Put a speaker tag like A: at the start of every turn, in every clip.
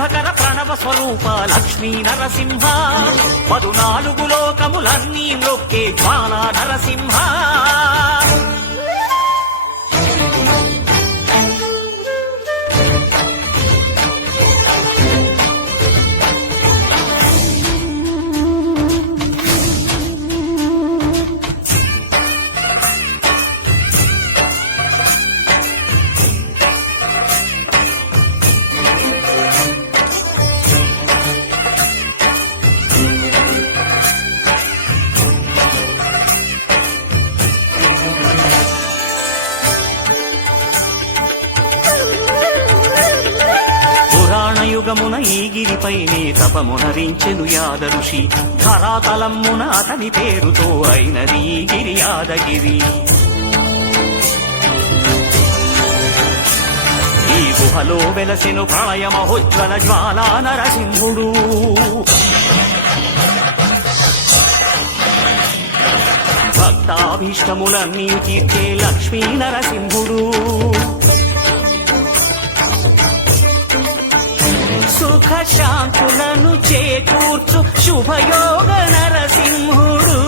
A: శుభకర ప్రణవ స్వరూప లక్ష్మీ నరసింహ. పదునాలుగు లోకములన్నీ నొక్కే జ్వాలా నరసింహ యుగమున ఈ గిరిపైనే తపమునరించెను యాద ఋషి. ధరాతలమ్మున అతని పేరుతో అయినది గిరి యాదగిరి. ఈ గుహలో వెలసెను ప్రళయ మహోజ్వల జ్వాలా నరసింహుడు భక్తాభీష్టములన్నీ తీర్చే లక్ష్మీ నరసింహుడు. సుఖ శాంతులను చేకూర్చు శుభయోగ నరసింహుడు.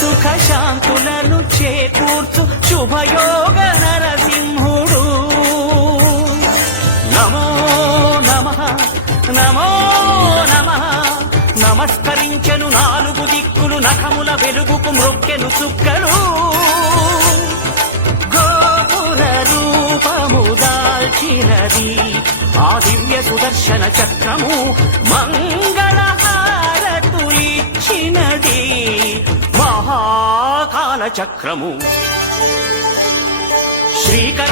A: సుఖ శాంతులను చేకూర్చు శుభయోగ నరసింహుడు. నమో నమ నమో నమ. నమస్కరించెను నాలుగు దిక్కులు నఖముల వెలుగుకు మృక్కెను చుక్కలు. గోపుర రూపము దాల్చినది ఆ దివ్య సుదర్శన చక్రము మంగళహారతులిచ్చినది మహాకాల చక్రము శ్రీకర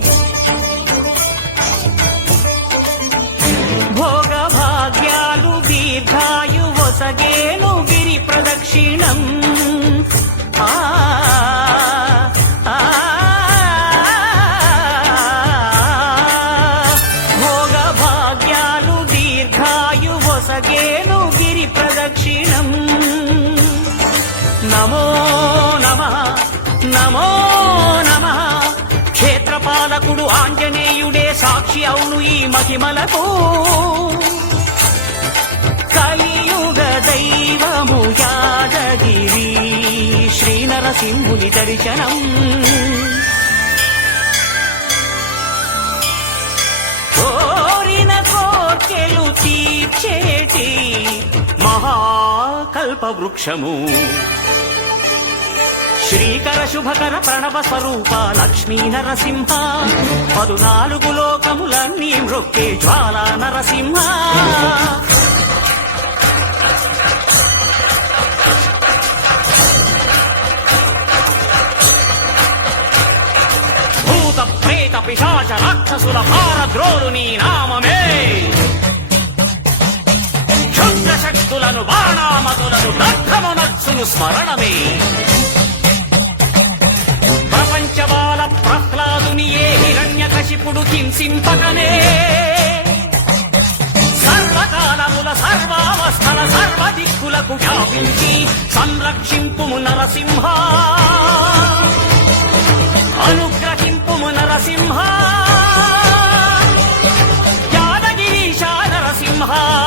A: భోగ భాగ్యాలు దీర్ఘాయు వసగేను గిరి ప్రదక్షిణం. ఆ, భోగ భాగ్యాలు దీర్ఘాయు వసగేను గిరి ప్రదక్షిణం. నమో నమ నమో నమ. క్షేత్రపాలకుడు ఆంజనేయుడే సాక్షి అవును ఈ మహిమలకు. కలియుగ దైవము యాదగిరి శ్రీ నరసింహుని దర్శనం. కోరిన కోర్కెలు తీర్చేటి మహాకాల కల్పవృక్షము శ్రీకర శుభకర ప్రణవ స్వరూప లక్ష్మీ నరసింహ. పదునాలుగు లోకములన్నీ మృక్కే జ్వాల నరసింహ. భూత ప్రేత పిశాచ రాక్షసుల భారద్రోలు నీ నామమే. క్షుద్ర శక్తులను బాణామతులను దగ్ధమునర్చును స్మరణమే. హింసింపకనే సర్వకాలముల సర్వావస్థల సర్వ దిక్కులకు వ్యాపించి సంరక్షింపుము నరసింహ. అనుగ్రహింపుము నరసింహ. యాదగిరీశ నరసింహ.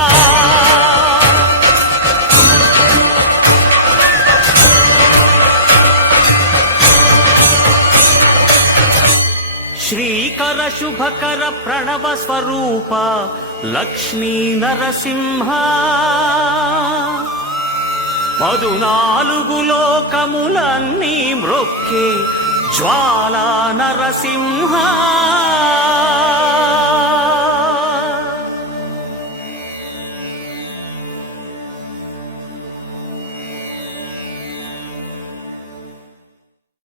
A: శుభకర ప్రణవ స్వరూప లక్ష్మీ నరసింహ. పదునాలుగు లోకములన్నీ మ్రొక్కే జ్వాలా నరసింహ.